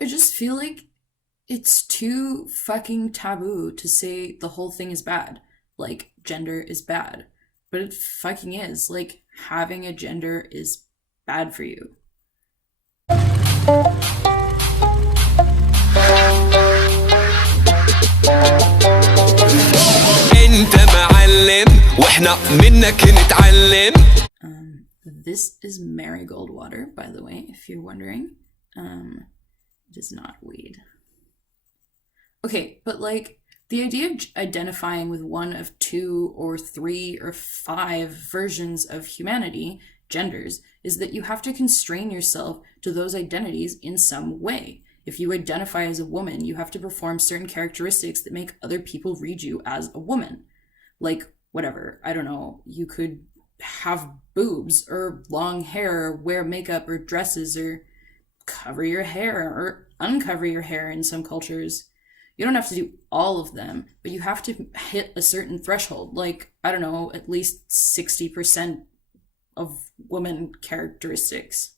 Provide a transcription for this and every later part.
I just feel like it's too fucking taboo to say the whole thing is bad. Like, gender is bad. But it fucking is. Like, having a gender is bad for you. انت معلم واحنا منك نتعلم. This is marigold water, by the way, if you're wondering. It is not weed. Okay, but like the idea of identifying with one of two or three or five versions of humanity, genders, is that you have to constrain yourself to those identities in some way. If you identify as a woman, you have to perform certain characteristics that make other people read you as a woman. Like, whatever, I don't know, you could have boobs or long hair, or wear makeup or dresses, or cover your hair or uncover your hair in some cultures. You don't have to do all of them, but you have to hit a certain threshold, like, I don't know, at least 60% of woman characteristics.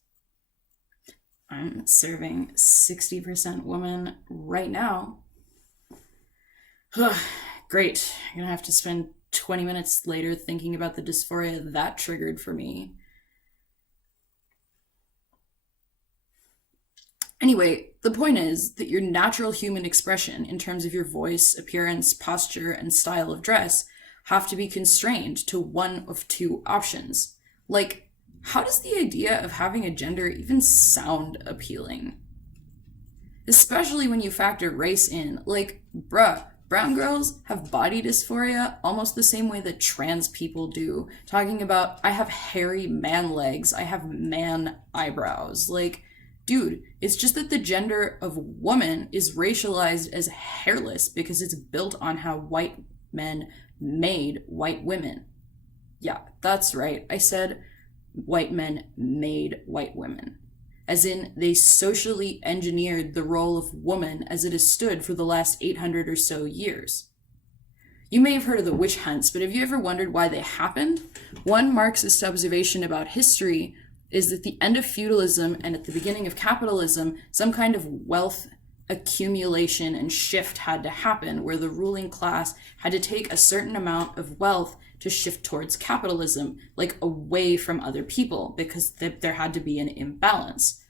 I'm serving 60% woman right now. Great. I'm gonna have to spend 20 minutes later thinking about the dysphoria that triggered for me. Anyway, the point is that your natural human expression in terms of your voice, appearance, posture, and style of dress have to be constrained to one of two options. Like, how does the idea of having a gender even sound appealing? Especially when you factor race in. Like, bruh, brown girls have body dysphoria almost the same way that trans people do. Talking about, I have hairy man legs, I have man eyebrows. Like, dude, it's just that the gender of woman is racialized as hairless because it's built on how white men made white women. Yeah, that's right. I said white men made white women. As in, they socially engineered the role of woman as it has stood for the last 800 or so years. You may have heard of the witch hunts, but have you ever wondered why they happened? One Marxist observation about history is that the end of feudalism and at the beginning of capitalism, some kind of wealth accumulation and shift had to happen where the ruling class had to take a certain amount of wealth to shift towards capitalism, like away from other people, because there had to be an imbalance.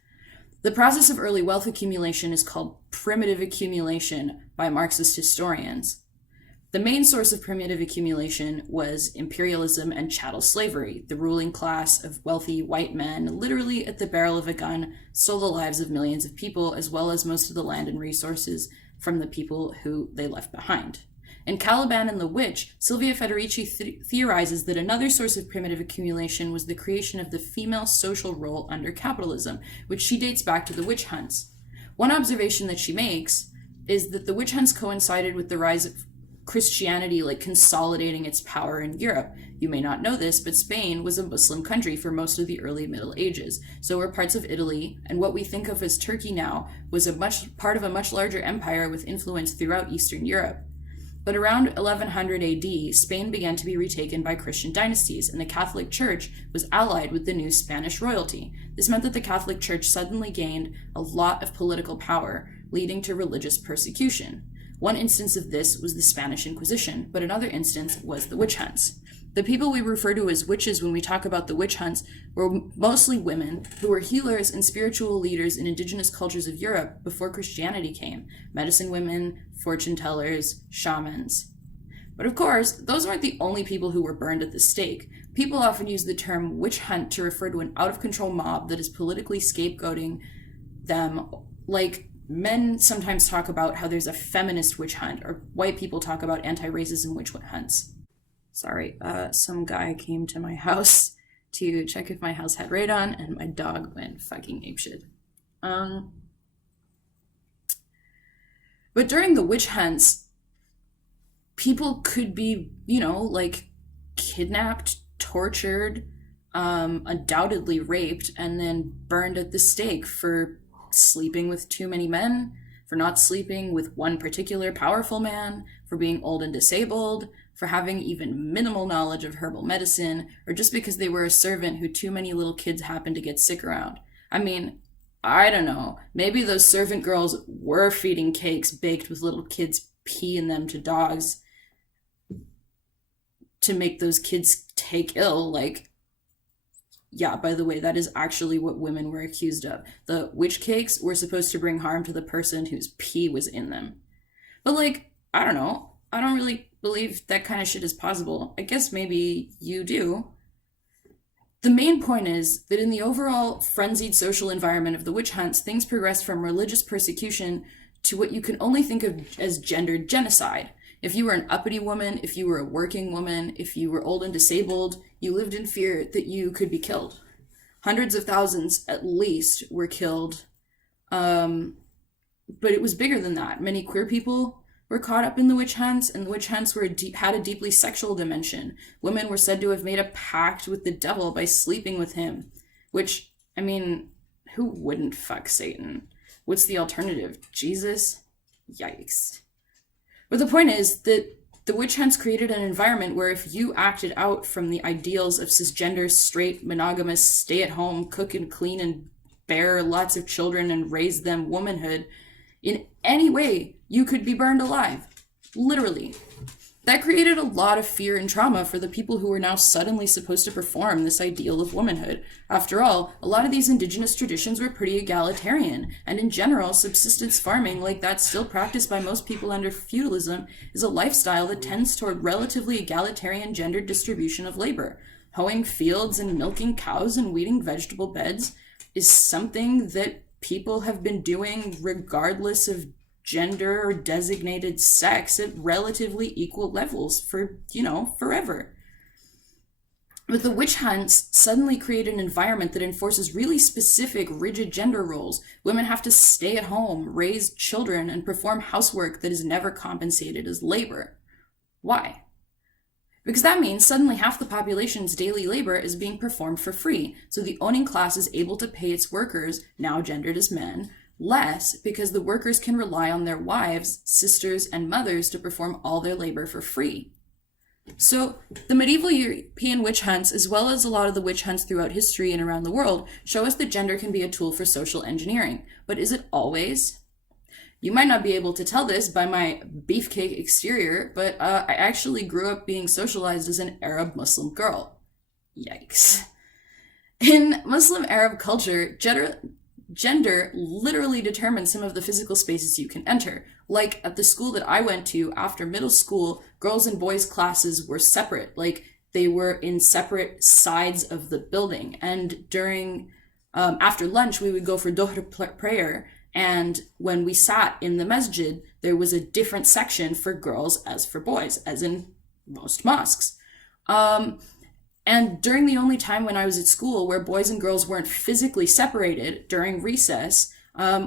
The process of early wealth accumulation is called primitive accumulation by Marxist historians. The main source of primitive accumulation was imperialism and chattel slavery. The ruling class of wealthy white men, literally at the barrel of a gun, stole the lives of millions of people, as well as most of the land and resources from the people who they left behind. In Caliban and the Witch, Silvia Federici theorizes that another source of primitive accumulation was the creation of the female social role under capitalism, which she dates back to the witch hunts. One observation that she makes is that the witch hunts coincided with the rise of Christianity, like consolidating its power in Europe. You may not know this, but Spain was a Muslim country for most of the early Middle Ages. So were parts of Italy, and what we think of as Turkey now was part of a much larger empire with influence throughout Eastern Europe. But around 1100 AD, Spain began to be retaken by Christian dynasties, and the Catholic Church was allied with the new Spanish royalty. This meant that the Catholic Church suddenly gained a lot of political power, leading to religious persecution. One instance of this was the Spanish Inquisition, but another instance was the witch hunts. The people we refer to as witches when we talk about the witch hunts were mostly women who were healers and spiritual leaders in indigenous cultures of Europe before Christianity came. Medicine women, fortune tellers, shamans. But of course, those weren't the only people who were burned at the stake. People often use the term witch hunt to refer to an out-of-control mob that is politically scapegoating them. Like, men sometimes talk about how there's a feminist witch hunt, or white people talk about anti-racism witch hunts. Sorry, some guy came to my house to check if my house had radon, and my dog went fucking apeshit. But during the witch hunts, people could be, like kidnapped, tortured, undoubtedly raped, and then burned at the stake for sleeping with too many men, for not sleeping with one particular powerful man, for being old and disabled, for having even minimal knowledge of herbal medicine, or just because they were a servant who too many little kids happened to get sick around. I mean, I don't know. Maybe those servant girls were feeding cakes baked with little kids pee in them to dogs to make those kids take ill. Like, yeah, by the way, that is actually what women were accused of. The witch cakes were supposed to bring harm to the person whose pee was in them. But, like, I don't know. I don't really believe that kind of shit is possible. I guess maybe you do. The main point is that in the overall frenzied social environment of the witch hunts, things progressed from religious persecution to what you can only think of as gendered genocide. If you were an uppity woman, if you were a working woman, if you were old and disabled, you lived in fear that you could be killed. Hundreds of thousands, at least, were killed. But it was bigger than that. Many queer people were caught up in the witch hunts, and the witch hunts had a deeply sexual dimension. Women were said to have made a pact with the devil by sleeping with him, which, I mean, who wouldn't fuck Satan? What's the alternative? Jesus? Yikes. But the point is that the witch hunts created an environment where if you acted out from the ideals of cisgender, straight, monogamous, stay-at-home, cook and clean and bear lots of children and raise them womanhood, in any way, you could be burned alive. Literally. That created a lot of fear and trauma for the people who were now suddenly supposed to perform this ideal of womanhood. After all, a lot of these indigenous traditions were pretty egalitarian, and in general, subsistence farming, like that still practiced by most people under feudalism, is a lifestyle that tends toward relatively egalitarian gendered distribution of labor. Hoeing fields and milking cows and weeding vegetable beds is something that people have been doing regardless of gender or designated sex at relatively equal levels for, forever. But the witch hunts suddenly create an environment that enforces really specific, rigid gender roles. Women have to stay at home, raise children, and perform housework that is never compensated as labor. Why? Because that means suddenly half the population's daily labor is being performed for free, so the owning class is able to pay its workers, now gendered as men, less because the workers can rely on their wives, sisters, and mothers to perform all their labor for free. So the medieval European witch hunts, as well as a lot of the witch hunts throughout history and around the world, show us that gender can be a tool for social engineering. But is it always? You might not be able to tell this by my beefcake exterior, but I actually grew up being socialized as an Arab Muslim girl. Yikes. In Muslim Arab culture, gender literally determines some of the physical spaces you can enter. Like at the school that I went to after middle school, girls and boys classes were separate. Like they were in separate sides of the building. And during, after lunch, we would go for Dhuhr prayer. And when we sat in the masjid, there was a different section for girls as for boys, as in most mosques. And during the only time when I was at school where boys and girls weren't physically separated during recess,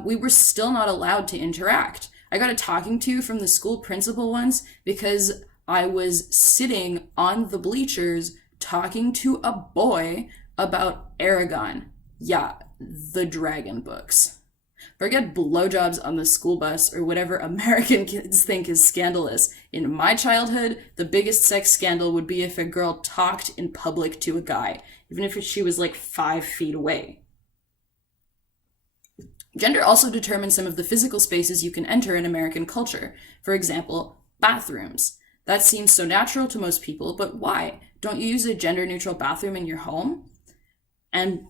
we were still not allowed to interact. I got a talking to from the school principal once because I was sitting on the bleachers talking to a boy about Aragon. Yeah, the dragon books. Forget blowjobs on the school bus or whatever American kids think is scandalous. In my childhood, the biggest sex scandal would be if a girl talked in public to a guy, even if she was like 5 feet away. Gender also determines some of the physical spaces you can enter in American culture. For example, bathrooms. That seems so natural to most people, but why? Don't you use a gender-neutral bathroom in your home? And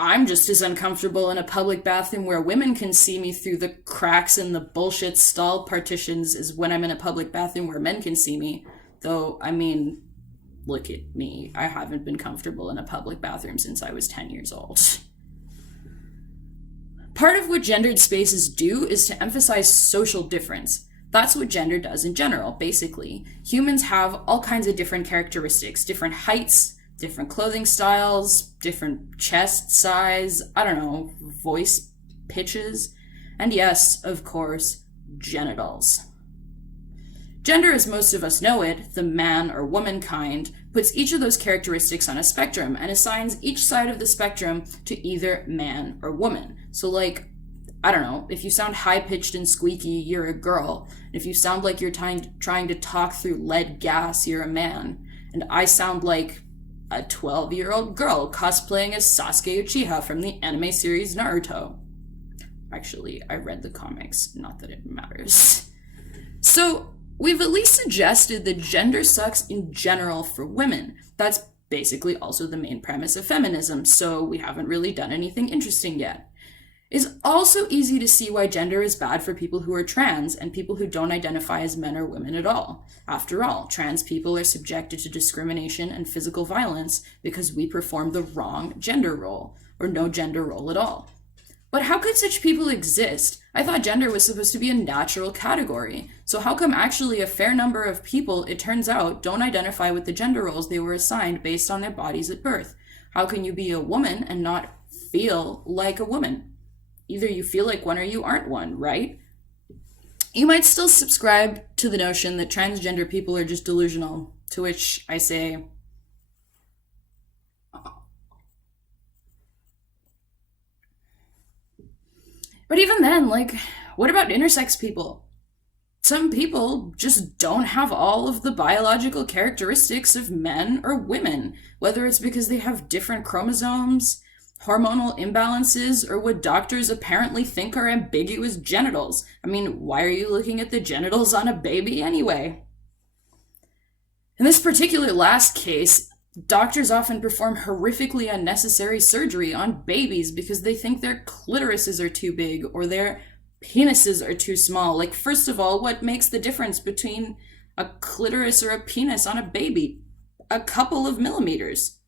I'm just as uncomfortable in a public bathroom where women can see me through the cracks in the bullshit stall partitions as when I'm in a public bathroom where men can see me. Though, look at me. I haven't been comfortable in a public bathroom since I was 10 years old. Part of what gendered spaces do is to emphasize social difference. That's what gender does in general, basically. Humans have all kinds of different characteristics, different heights, different clothing styles, different chest size, voice pitches, and yes, of course, genitals. Gender, as most of us know it, the man or woman kind, puts each of those characteristics on a spectrum and assigns each side of the spectrum to either man or woman. So if you sound high-pitched and squeaky, you're a girl. If you sound like you're trying to talk through lead gas, you're a man. And I sound like a 12-year-old girl cosplaying as Sasuke Uchiha from the anime series Naruto. Actually, I read the comics, not that it matters. So, we've at least suggested that gender sucks in general for women. That's basically also the main premise of feminism, so we haven't really done anything interesting yet. It's also easy to see why gender is bad for people who are trans and people who don't identify as men or women at all. After all, trans people are subjected to discrimination and physical violence because we perform the wrong gender role, or no gender role at all. But how could such people exist? I thought gender was supposed to be a natural category. So how come actually a fair number of people, it turns out, don't identify with the gender roles they were assigned based on their bodies at birth? How can you be a woman and not feel like a woman? Either you feel like one or you aren't one, right? You might still subscribe to the notion that transgender people are just delusional, to which I say, but even then, like, what about intersex people? Some people just don't have all of the biological characteristics of men or women, whether it's because they have different chromosomes, hormonal imbalances, or what doctors apparently think are ambiguous genitals. I mean, why are you looking at the genitals on a baby anyway? In this particular last case, doctors often perform horrifically unnecessary surgery on babies because they think their clitorises are too big or their penises are too small. Like, first of all, what makes the difference between a clitoris or a penis on a baby? A couple of millimeters.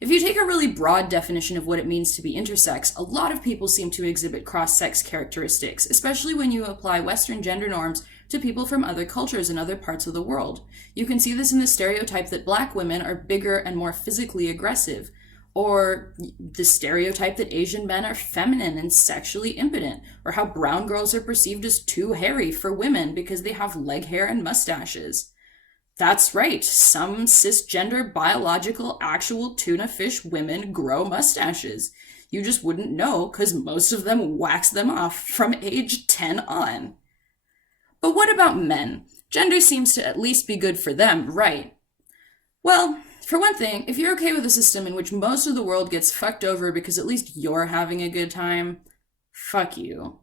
If you take a really broad definition of what it means to be intersex, a lot of people seem to exhibit cross-sex characteristics, especially when you apply Western gender norms to people from other cultures and other parts of the world. You can see this in the stereotype that Black women are bigger and more physically aggressive, or the stereotype that Asian men are feminine and sexually impotent, or how brown girls are perceived as too hairy for women because they have leg hair and mustaches. That's right, some cisgender, biological, actual tuna fish women grow mustaches. You just wouldn't know because most of them wax them off from age 10 on. But what about men? Gender seems to at least be good for them, right? Well, for one thing, if you're okay with a system in which most of the world gets fucked over because at least you're having a good time, fuck you.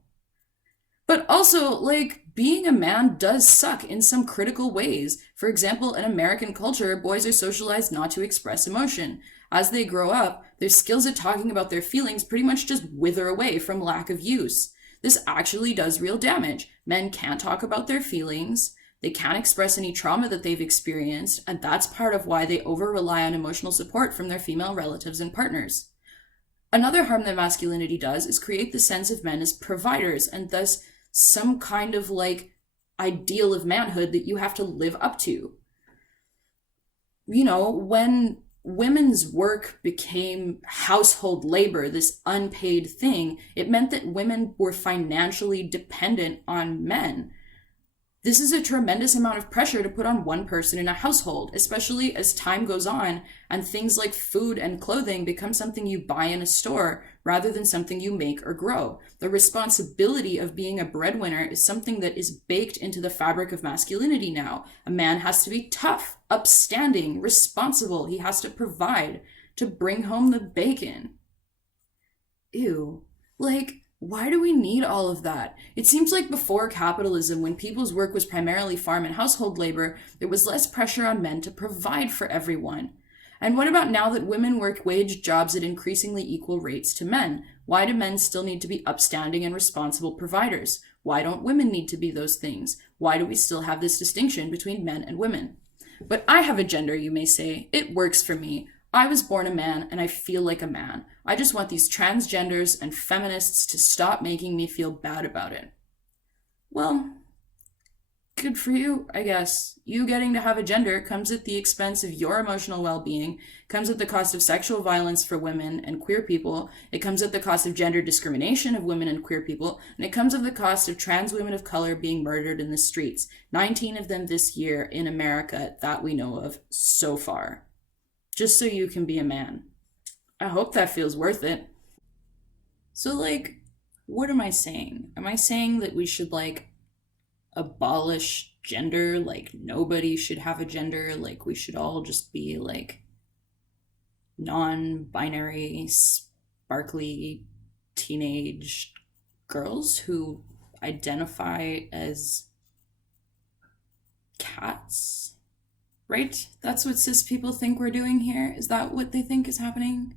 But also, like, being a man does suck in some critical ways. For example, in American culture, boys are socialized not to express emotion. As they grow up, their skills at talking about their feelings pretty much just wither away from lack of use. This actually does real damage. Men can't talk about their feelings, they can't express any trauma that they've experienced, and that's part of why they over-rely on emotional support from their female relatives and partners. Another harm that masculinity does is create the sense of men as providers, and thus some kind of, like, ideal of manhood that you have to live up to. You know, when women's work became household labor, this unpaid thing, it meant that women were financially dependent on men. This is a tremendous amount of pressure to put on one person in a household, especially as time goes on and things like food and clothing become something you buy in a store rather than something you make or grow. The responsibility of being a breadwinner is something that is baked into the fabric of masculinity now. A man has to be tough, upstanding, responsible. He has to provide to bring home the bacon. Ew. Like, why do we need all of that? It seems like before capitalism, when people's work was primarily farm and household labor, there was less pressure on men to provide for everyone. And what about now that women work wage jobs at increasingly equal rates to men? Why do men still need to be upstanding and responsible providers? Why don't women need to be those things? Why do we still have this distinction between men and women? But I have a gender, you may say. It works for me. I was born a man and I feel like a man. I just want these transgenders and feminists to stop making me feel bad about it. Well, good for you, I guess. You getting to have a gender comes at the expense of your emotional well-being, comes at the cost of sexual violence for women and queer people, it comes at the cost of gender discrimination of women and queer people, and it comes at the cost of trans women of color being murdered in the streets. 19 of them this year in America that we know of so far. Just so you can be a man. I hope that feels worth it. So, like, what am I saying? Am I saying that we should, like, abolish gender, like nobody should have a gender, like we should all just be like non-binary, sparkly teenage girls who identify as cats, right? That's what cis people think we're doing here. Is that what they think is happening?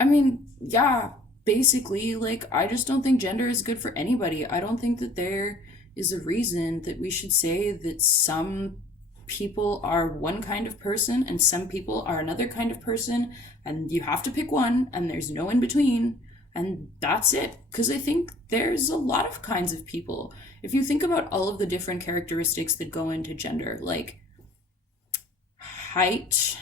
I mean, yeah, basically, like, I just don't think gender is good for anybody. I don't think that there is a reason that we should say that some people are one kind of person and some people are another kind of person, and you have to pick one, and there's no in between, and that's it. Because I think there's a lot of kinds of people. If you think about all of the different characteristics that go into gender, like height,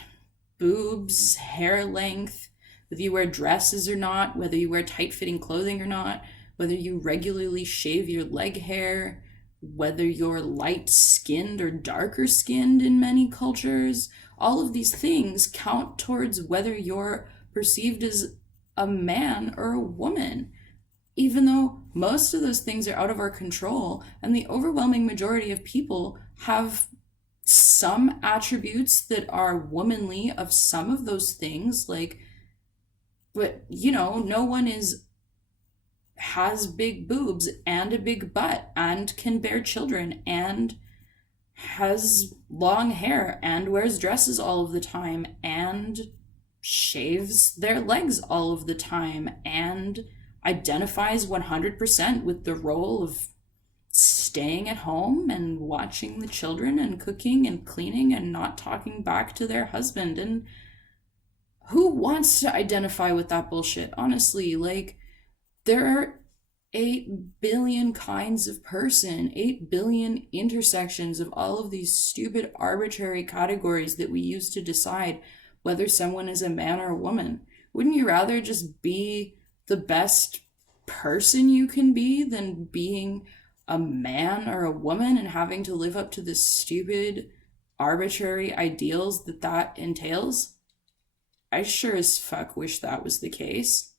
boobs, hair length, whether you wear dresses or not, whether you wear tight fitting clothing or not, whether you regularly shave your leg hair, whether you're light skinned or darker skinned in many cultures, all of these things count towards whether you're perceived as a man or a woman. Even though most of those things are out of our control, and the overwhelming majority of people have some attributes that are womanly of some of those things, like, but no one has big boobs and a big butt and can bear children and has long hair and wears dresses all of the time and shaves their legs all of the time and identifies 100% with the role of staying at home and watching the children and cooking and cleaning and not talking back to their husband. And who wants to identify with that bullshit? Honestly, like, there are 8 billion kinds of person, 8 billion intersections of all of these stupid arbitrary categories that we use to decide whether someone is a man or a woman. Wouldn't you rather just be the best person you can be than being a man or a woman and having to live up to the stupid arbitrary ideals that entails? I sure as fuck wish that was the case.